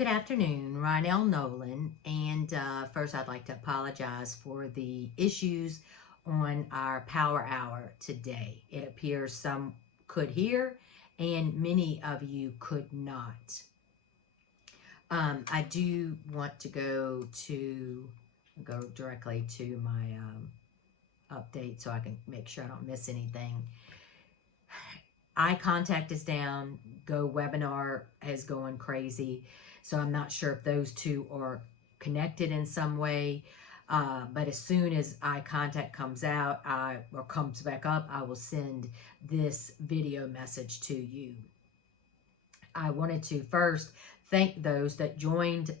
Good afternoon, Rynell Nolan, and first I'd like to apologize for the issues on our power hour today. It appears some could hear and many of you could not. I do want to go directly to my update so I can make sure I don't miss anything. Eye contact is down. GoWebinar is going crazy. So I'm not sure if those two are connected in some way. But as soon as eye contact comes out or comes back up, I will send this video message to you. I wanted to first thank those that joined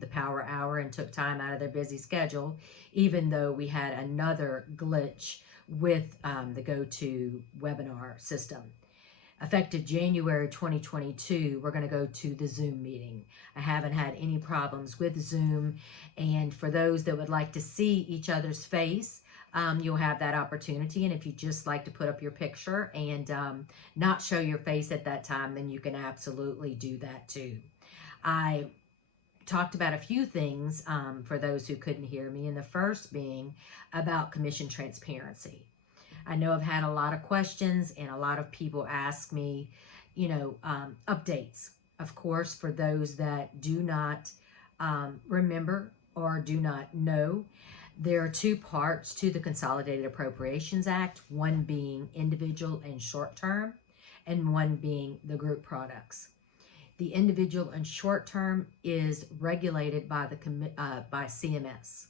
the Power Hour and took time out of their busy schedule, even though we had another glitch with the GoToWebinar system. Effective January 2022, we're going to go to the Zoom meeting. I haven't had any problems with Zoom, and for those that would like to see each other's face, you'll have that opportunity. And if you just like to put up your picture and not show your face at that time, then you can absolutely do that too. I talked about a few things for those who couldn't hear me, and the first being about commission transparency. I know I've had a lot of questions and a lot of people ask me, updates. Of course, for those that do not remember or do not know, there are two parts to the Consolidated Appropriations Act, one being individual and short-term, and one being the group products. The individual and short-term is regulated by by CMS.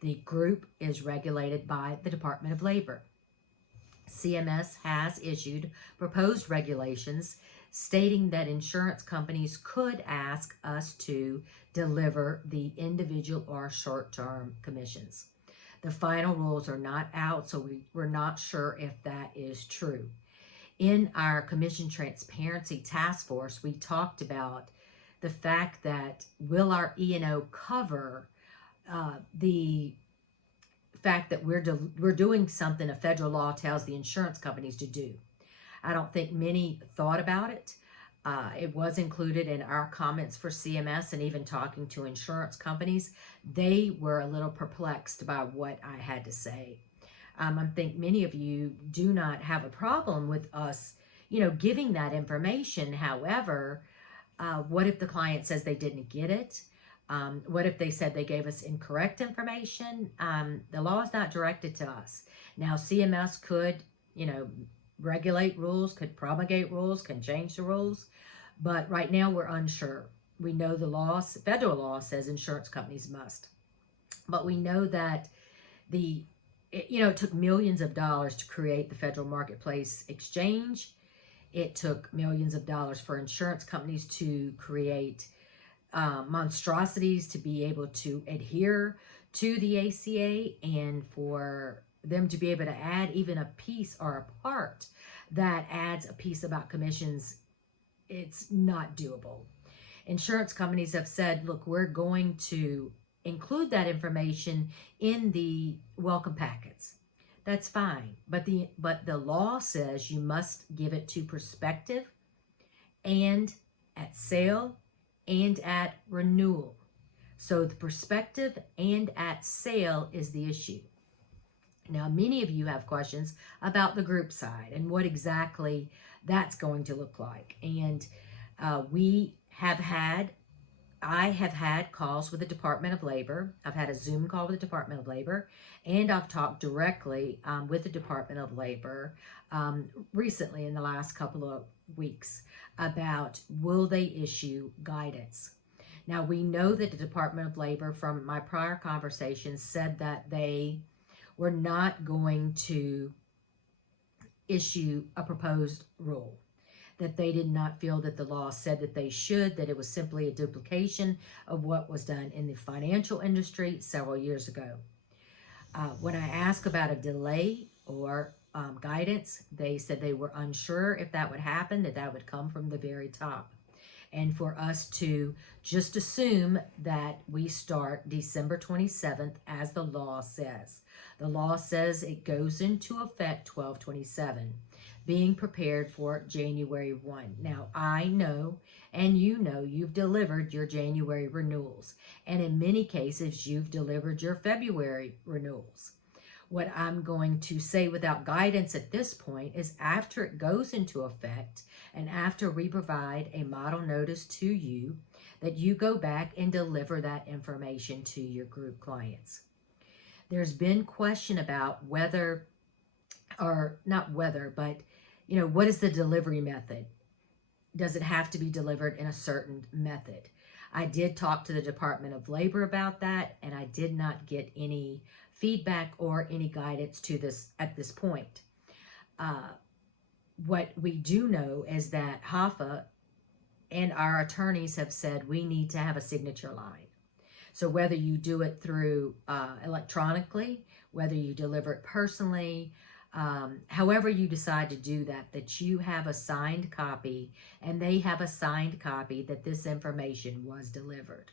The group is regulated by the Department of Labor. CMS has issued proposed regulations stating that insurance companies could ask us to deliver the individual or short-term commissions. The final rules are not out, so we're not sure if that is true. In our Commission Transparency Task Force, we talked about the fact that will our E&O cover the fact that we're doing something a federal law tells the insurance companies to do. I don't think many thought about it. It was included in our comments for CMS, and even talking to insurance companies, they were a little perplexed by what I had to say. I think many of you do not have a problem with us, giving that information. However, what if the client says they didn't get it? What if they said they gave us incorrect information? The law is not directed to us. Now, CMS could, regulate rules, could promulgate rules, can change the rules, but right now we're unsure. We know the law, federal law says insurance companies must, but we know that it took millions of dollars to create the Federal Marketplace Exchange. It took millions of dollars for insurance companies to create monstrosities to be able to adhere to the ACA, and for them to be able to add even a piece or a part that adds a piece about commissions. It's not doable. Insurance companies have said, look, we're going to include that information in the welcome packets. That's fine, but the law says you must give it to prospective and at sale and at renewal. So the prospective and at sale is the issue. Now, many of you have questions about the group side and what exactly that's going to look like. And I have had calls with the Department of Labor. I've had a Zoom call with the Department of Labor, and I've talked directly with the Department of Labor recently in the last couple of weeks about will they issue guidance. Now, we know that the Department of Labor, from my prior conversations, said that they were not going to issue a proposed rule, that they did not feel that the law said that they should, that it was simply a duplication of what was done in the financial industry several years ago. When I asked about a delay or guidance, they said they were unsure if that would happen, that would come from the very top. And for us to just assume that we start December 27th as the law says. The law says it goes into effect 12/27. being prepared for January 1. Now, I know and you know you've delivered your January renewals, and in many cases, you've delivered your February renewals. What I'm going to say without guidance at this point is after it goes into effect and after we provide a model notice to you, that you go back and deliver that information to your group clients. There's been question about whether, or not whether, but what is the delivery method? Does it have to be delivered in a certain method? I did talk to the Department of Labor about that, and I did not get any feedback or any guidance to this at this point. What we do know is that HAFA and our attorneys have said we need to have a signature line. So whether you do it through electronically, whether you deliver it personally, however you decide to do that, that you have a signed copy and they have a signed copy that this information was delivered.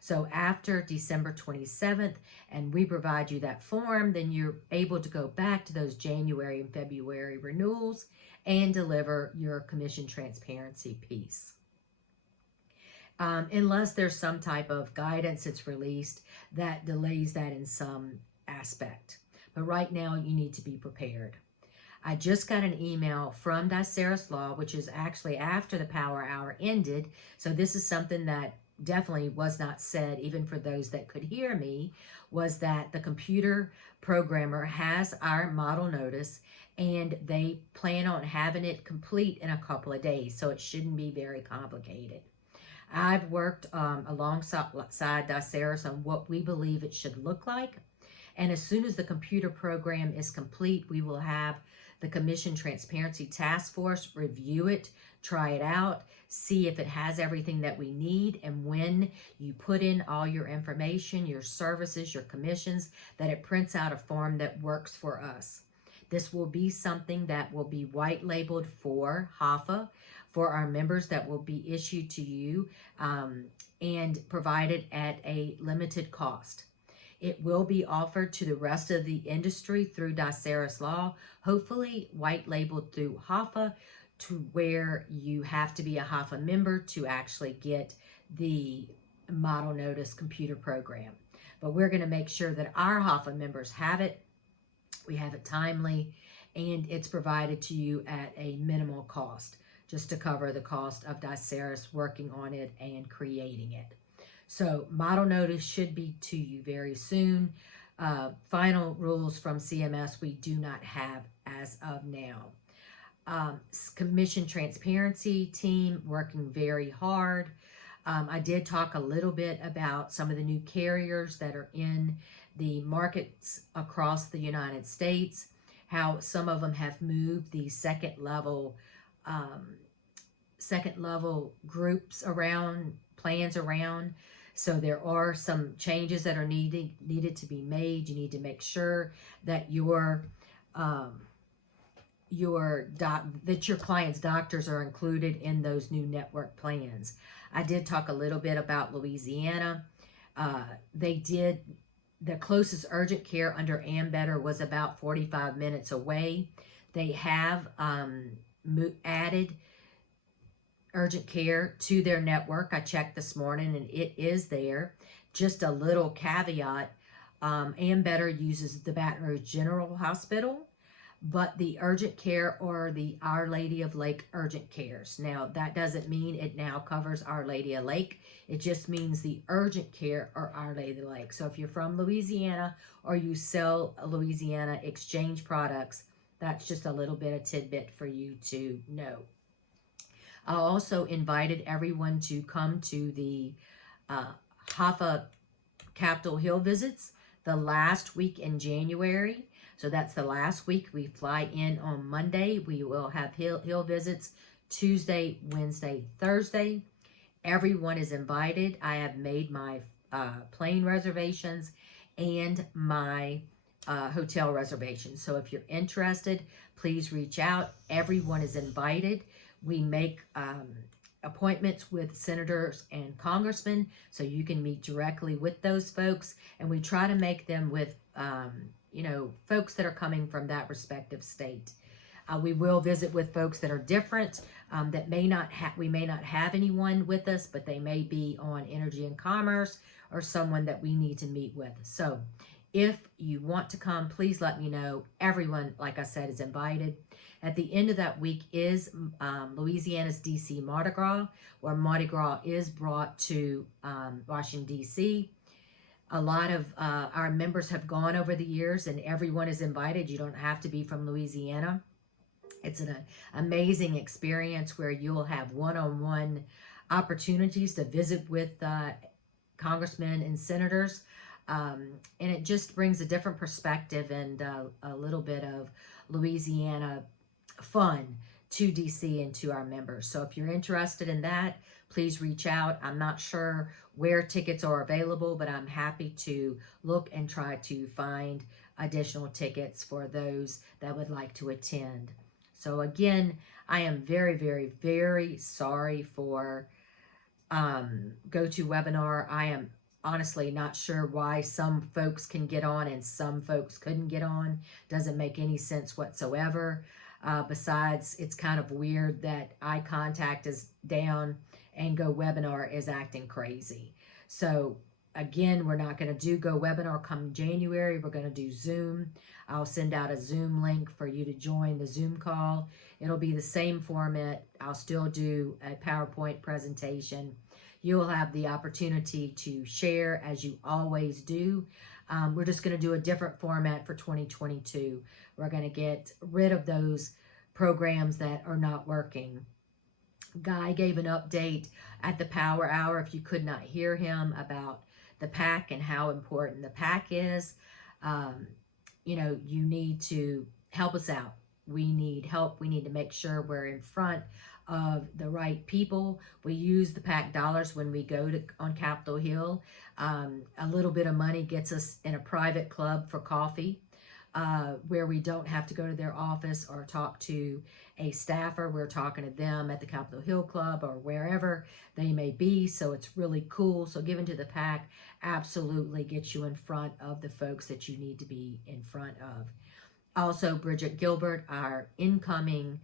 So after December 27th, and we provide you that form, then you're able to go back to those January and February renewals and deliver your commission transparency piece. Unless there's some type of guidance that's released that delays that in some aspect. But right now, you need to be prepared. I just got an email from Diceris Law, which is actually after the power hour ended. So this is something that definitely was not said, even for those that could hear me, was that the computer programmer has our model notice and they plan on having it complete in a couple of days. So it shouldn't be very complicated. I've worked alongside Diceris on what we believe it should look like. And as soon as the computer program is complete, we will have the Commission Transparency Task Force review it, try it out, see if it has everything that we need. And when you put in all your information, your services, your commissions, that it prints out a form that works for us. This will be something that will be white labeled for HAFA, for our members, that will be issued to you and provided at a limited cost. It will be offered to the rest of the industry through Diceris Law, hopefully white labeled through HAFA, to where you have to be a HAFA member to actually get the model notice computer program. But we're going to make sure that our HAFA members have it. We have it timely, and it's provided to you at a minimal cost, just to cover the cost of Diceris working on it and creating it. So model notice should be to you very soon. Final rules from CMS we do not have as of now. Commission transparency team working very hard. I did talk a little bit about some of the new carriers that are in the markets across the United States, how some of them have moved the second level groups around, plans around. So there are some changes that are needed to be made. You need to make sure that your client's doctors are included in those new network plans. I did talk a little bit about Louisiana. The closest urgent care under Ambetter was about 45 minutes away. They have added urgent care to their network. I checked this morning and it is there. Just a little caveat, Ambetter uses the Baton Rouge General Hospital, but the urgent care or the Our Lady of Lake urgent cares. Now, that doesn't mean it now covers Our Lady of Lake. It just means the urgent care or Our Lady of Lake. So if you're from Louisiana or you sell Louisiana exchange products, that's just a little bit of tidbit for you to know. I also invited everyone to come to the HAFA Capitol Hill visits the last week in January. So that's the last week. We fly in on Monday. We will have Hill visits Tuesday, Wednesday, Thursday. Everyone is invited. I have made my plane reservations and my hotel reservations. So if you're interested, please reach out. Everyone is invited. We make appointments with senators and congressmen so you can meet directly with those folks. And we try to make them with, folks that are coming from that respective state. We will visit with folks that are different, that we may not have anyone with us, but they may be on energy and commerce or someone that we need to meet with. So if you want to come, please let me know. Everyone, like I said, is invited. At the end of that week is Louisiana's DC Mardi Gras, where Mardi Gras is brought to Washington, D.C. A lot of our members have gone over the years, and everyone is invited. You don't have to be from Louisiana. It's an amazing experience where you'll have one-on-one opportunities to visit with congressmen and senators. And it just brings a different perspective and a little bit of Louisiana fun to DC and to our members. So if you're interested in that, please reach out. I'm not sure where tickets are available, but I'm happy to look and try to find additional tickets for those that would like to attend. So again, I am very, very, very sorry for GoToWebinar. I am honestly not sure why some folks can get on and some folks couldn't get on. Doesn't make any sense whatsoever. Besides, it's kind of weird that eye contact is down and GoWebinar is acting crazy. So again, we're not going to do GoWebinar come January. We're going to do Zoom. I'll send out a Zoom link for you to join the Zoom call. It'll be the same format. I'll still do a PowerPoint presentation. You'll have the opportunity to share as you always do. We're just going to do a different format for 2022. We're going to get rid of those programs that are not working. Guy gave an update at the Power Hour, if you could not hear him, about the PAC and how important the PAC is. You know, you need to help us out. We need help. We need to make sure we're in front of the right people. We use the PAC dollars when we go to on Capitol Hill. A little bit of money gets us in a private club for coffee, where we don't have to go to their office or talk to a staffer. We're talking to them at the Capitol Hill Club or wherever they may be. So it's really cool. So giving to the PAC absolutely gets you in front of the folks that you need to be in front of. Also, Bridget Gilbert, our incoming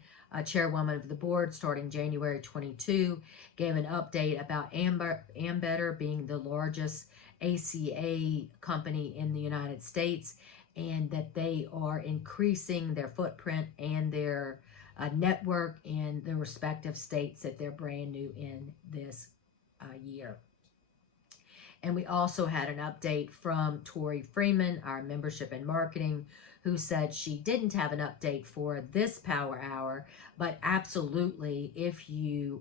chairwoman of the board starting January 22, gave an update about Ambetter being the largest ACA company in the United States, and that they are increasing their footprint and their network in the respective states that they're brand new in this year. And we also had an update from Tori Freeman, our membership and marketing, who said she didn't have an update for this Power Hour, but absolutely, if you'd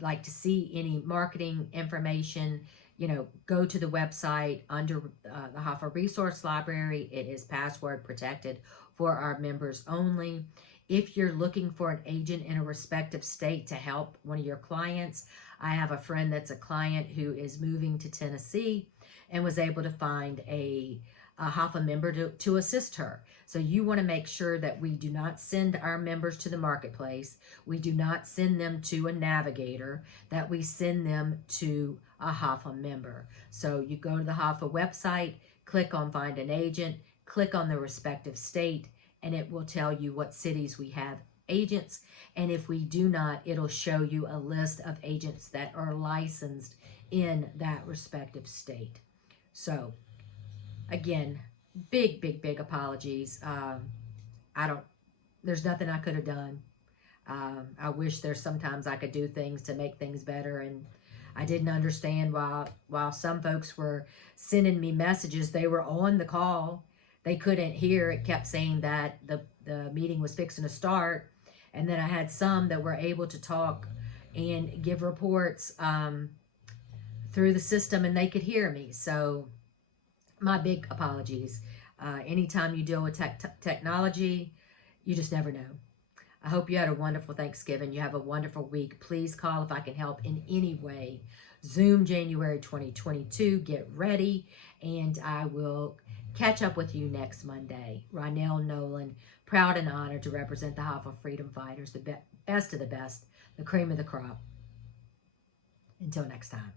like to see any marketing information, you know, go to the website under the HAFA Resource Library. It is password protected for our members only. If you're looking for an agent in a respective state to help one of your clients, I have a friend that's a client who is moving to Tennessee and was able to find a HAFA member to assist her. So you want to make sure that we do not send our members to the marketplace. We do not send them to a navigator, that we send them to a HAFA member. So you go to the HAFA website, click on Find an Agent, click on the respective state, and it will tell you what cities we have agents. And if we do not, it'll show you a list of agents that are licensed in that respective state. So again, big apologies. There's nothing I could have done. I wish there's sometimes I could do things to make things better, and I didn't understand while some folks were sending me messages, they were on the call, they couldn't hear. It kept saying that the meeting was fixing to start, and then I had some that were able to talk and give reports through the system, and they could hear me. So my big apologies. Anytime you deal with technology, you just never know. I hope you had a wonderful Thanksgiving. You have a wonderful week. Please call if I can help in any way. Zoom January 2022. Get ready, and I will catch up with you next Monday. Rynell Nolan, proud and honored to represent the HAFA Freedom Fighters, the best of the best, the cream of the crop. Until next time.